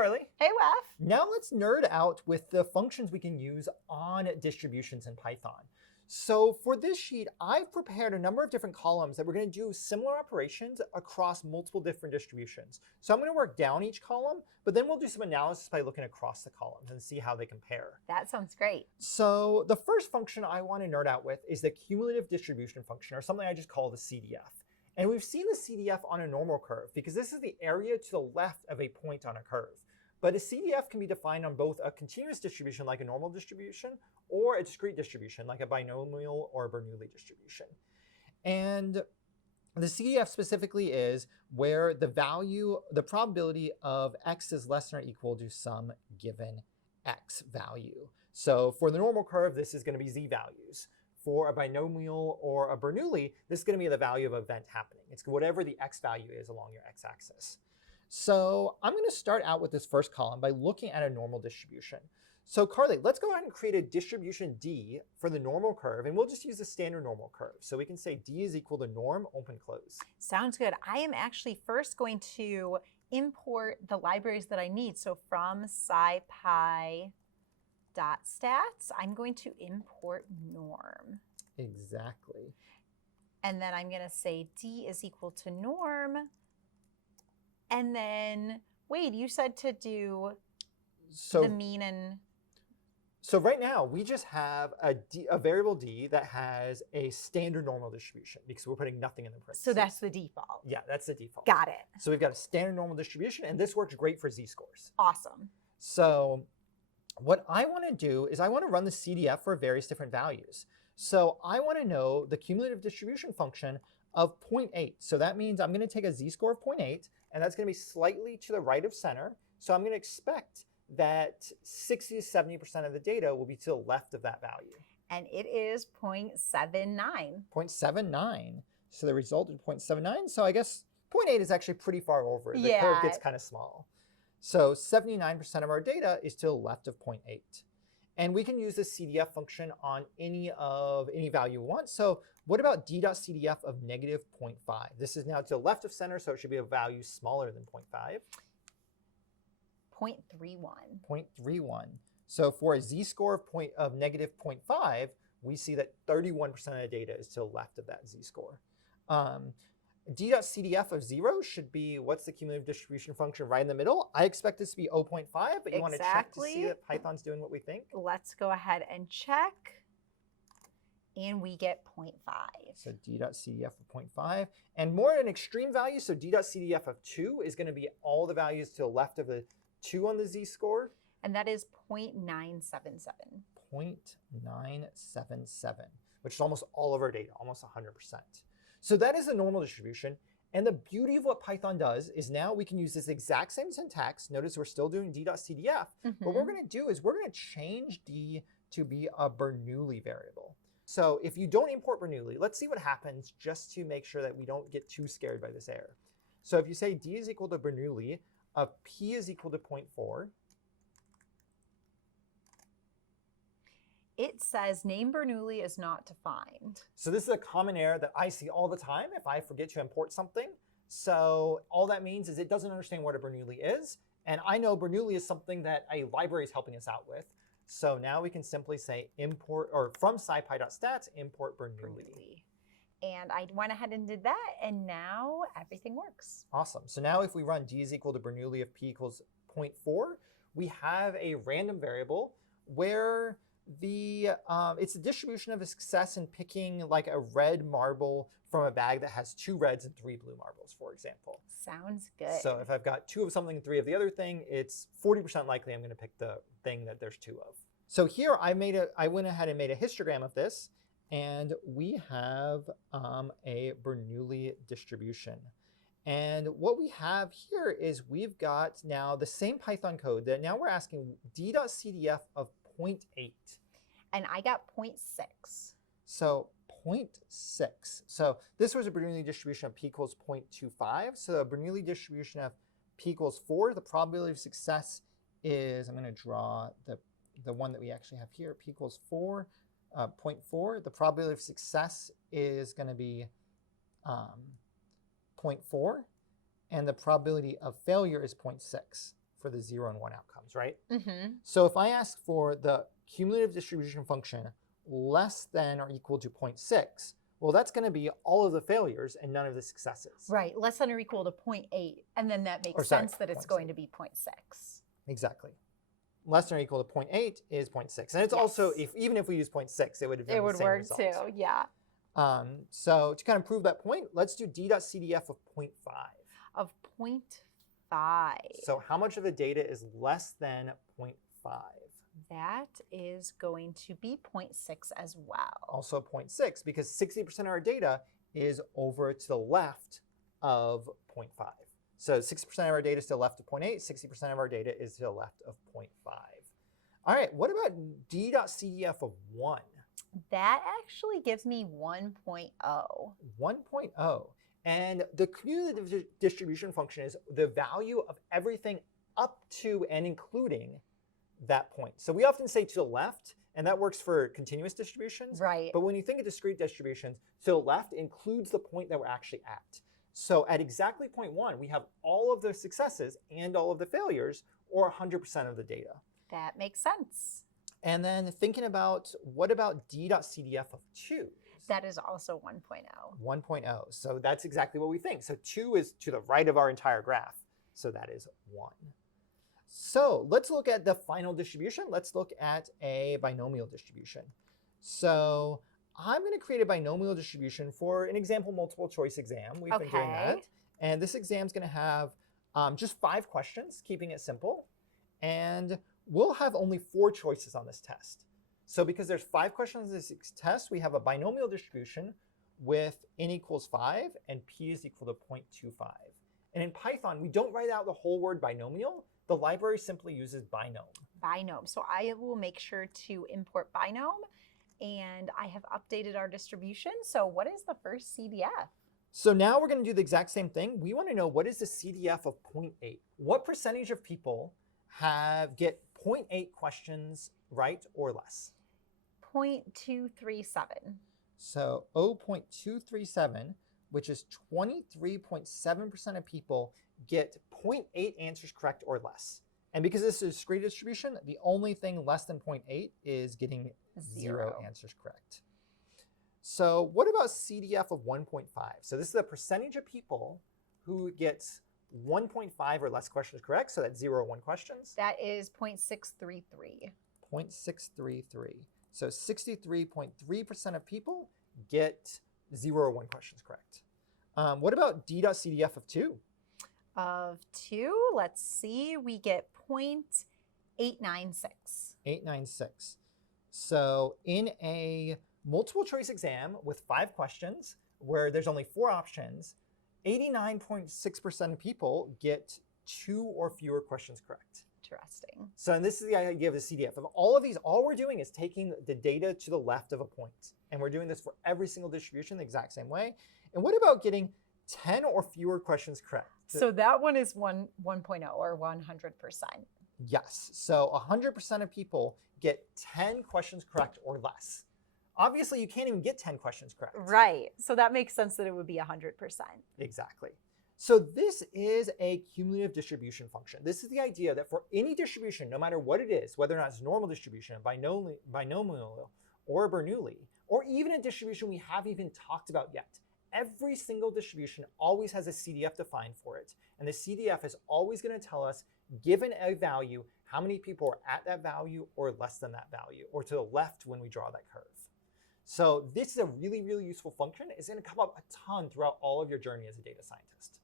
Carly. Hey, Wef. Now let's nerd out with the functions we can use on distributions in Python. So for this sheet, I've prepared a number of different columns that we're going to do similar operations across multiple different distributions. So I'm going to work down each column, but then we'll do some analysis by looking across the columns and see how they compare. That sounds great. So the first function I want to nerd out with is the cumulative distribution function, or something I just call the CDF. And we've seen the CDF on a normal curve because this is the area to the left of a point on a curve. But a CDF can be defined on both a continuous distribution like a normal distribution or a discrete distribution like a binomial or a Bernoulli distribution. And the CDF specifically is where the probability of x is less than or equal to some given x value. So for the normal curve, this is going to be z values. For a binomial or a Bernoulli, this is going to be the value of an event happening. It's whatever the x value is along your x-axis. So I'm going to start out with this first column by looking at a normal distribution. So Carly, let's go ahead and create a distribution D for the normal curve, and we'll just use the standard normal curve. So we can say D is equal to norm, open, close. Sounds good. I am actually first going to import the libraries that I need. So from scipy.stats, I'm going to import norm. Exactly. And then I'm going to say D is equal to norm. And then, Wade, you said to do the mean and... So right now, we just have a variable D that has a standard normal distribution because we're putting nothing in the parentheses. So that's the default. Yeah, that's the default. Got it. So we've got a standard normal distribution, and this works great for z-scores. Awesome. So what I want to do is I want to run the CDF for various different values. So I want to know the cumulative distribution function of 0.8. So that means I'm going to take a z-score of 0.8, and that's going to be slightly to the right of center. So I'm going to expect that 60 to 70% of the data will be to the left of that value. And it is 0.79. 0.79. So the result is 0.79. So I guess 0.8 is actually pretty far over. The curve gets kind of small. So 79% of our data is to the left of 0.8. And we can use the CDF function on any value we want. So what about d.cdf of negative 0.5? This is now to the left of center, so it should be a value smaller than 0.5. 0.31. 0.31. So for a z-score of negative 0.5, we see that 31% of the data is to the left of that z-score. d.cdf of 0 should be, what's the cumulative distribution function right in the middle? I expect this to be 0.5, but you want to check to see that Python's doing what we think? Let's go ahead and check. And we get 0.5. So d.cdf of 0.5. And more an extreme value, so d.cdf of 2 is going to be all the values to the left of the 2 on the z-score. And that is 0.977. 0.977, which is almost all of our data, almost 100%. So that is a normal distribution. And the beauty of what Python does is now we can use this exact same syntax. Notice we're still doing d.cdf. But what we're going to do is we're going to change d to be a Bernoulli variable. So if you don't import Bernoulli, let's see what happens just to make sure that we don't get too scared by this error. So if you say d is equal to Bernoulli of p is equal to 0.4. It says name Bernoulli is not defined. So this is a common error that I see all the time if I forget to import something. So all that means is it doesn't understand what a Bernoulli is. And I know Bernoulli is something that a library is helping us out with. So now we can simply say import, or from scipy.stats, import Bernoulli. And I went ahead and did that, and now everything works. Awesome. So now if we run d is equal to Bernoulli of p equals 0.4, we have a random variable where it's a distribution of a success in picking like a red marble from a bag that has 2 reds and 3 blue marbles, for example. Sounds good. So if I've got 2 of something and 3 of the other thing, it's 40% likely I'm going to pick the thing that there's 2 of. So here I went ahead and made a histogram of this, and we have a Bernoulli distribution. And what we have here is we've got now the same Python code that now we're asking d.cdf of 0.8. And I got 0.6. So 0.6. So this was a Bernoulli distribution of p equals 0.25. So a Bernoulli distribution of p equals 4. The probability of success is, I'm going to draw the one that we actually have here, p equals 4, 0.4. The probability of success is going to be 0.4. And the probability of failure is 0.6. for the 0 and 1 outcomes, right? Mm-hmm. So if I ask for the cumulative distribution function less than or equal to 0.6, well, that's going to be all of the failures and none of the successes. Right, less than or equal to 0.8, and then that makes Or sorry, sense that it's 0.6. going to be 0.6. Exactly. Less than or equal to 0.8 is 0.6. And it's also, even if we use 0.6, it would have done the same work result. too, yeah. So to kind of prove that point, let's do d.cdf of 0.5. Of 0.5. So how much of the data is less than 0.5? That is going to be 0.6 as well. Also 0.6, because 60% of our data is over to the left of 0.5. So 60% of our data is to the left of 0.8, 60% of our data is to the left of 0.5. All right, what about d.cdf of 1? That actually gives me 1.0. 1.0. And the cumulative distribution function is the value of everything up to and including that point. So we often say to the left, and that works for continuous distributions. Right. But when you think of discrete distributions, to the left includes the point that we're actually at. So at exactly 0.1, we have all of the successes and all of the failures, or 100% of the data. That makes sense. And then thinking about, what about d.cdf of 2? That is also 1.0. 1.0. So that's exactly what we think. So 2 is to the right of our entire graph. So that is 1. So let's look at the final distribution. Let's look at a binomial distribution. So I'm going to create a binomial distribution for an example multiple choice exam. We've been doing that. And this exam is going to have just 5 questions, keeping it simple. And we'll have only 4 choices on this test. So because there's 5 questions on this test, we have a binomial distribution with n equals 5 and p is equal to 0.25. And in Python, we don't write out the whole word binomial. The library simply uses binom. Binom. So I will make sure to import binom. And I have updated our distribution. So what is the first CDF? So now we're going to do the exact same thing. We want to know, what is the CDF of 0.8? What percentage of people get 0.8 questions right or less? 0.237. So 0.237, which is 23.7% of people get 0.8 answers correct or less. And because this is a discrete distribution, the only thing less than 0.8 is getting 0 answers correct. So what about CDF of 1.5? So this is the percentage of people who gets 1.5 or less questions correct. So that's 0 or 1 questions. That is 0.633. 0.633. So 63.3% of people get 0 or 1 questions correct. What about d.cdf of 2? Of 2, let's see, we get 0.896. 896. So in a multiple choice exam with 5 questions where there's only 4 options, 89.6% of people get 2 or fewer questions correct. Interesting. So and this is the idea of the CDF. Of all of these, all we're doing is taking the data to the left of a point. And we're doing this for every single distribution the exact same way. And what about getting 10 or fewer questions correct? So that one is 1.0 or 100%. Yes. So 100% of people get 10 questions correct or less. Obviously, you can't even get 10 questions correct. Right. So that makes sense that it would be 100%. Exactly. So this is a cumulative distribution function. This is the idea that for any distribution, no matter what it is, whether or not it's a normal distribution, a binomial, or a Bernoulli, or even a distribution we haven't even talked about yet, every single distribution always has a CDF defined for it. And the CDF is always going to tell us, given a value, how many people are at that value or less than that value, or to the left when we draw that curve. So this is a really, really useful function. It's going to come up a ton throughout all of your journey as a data scientist.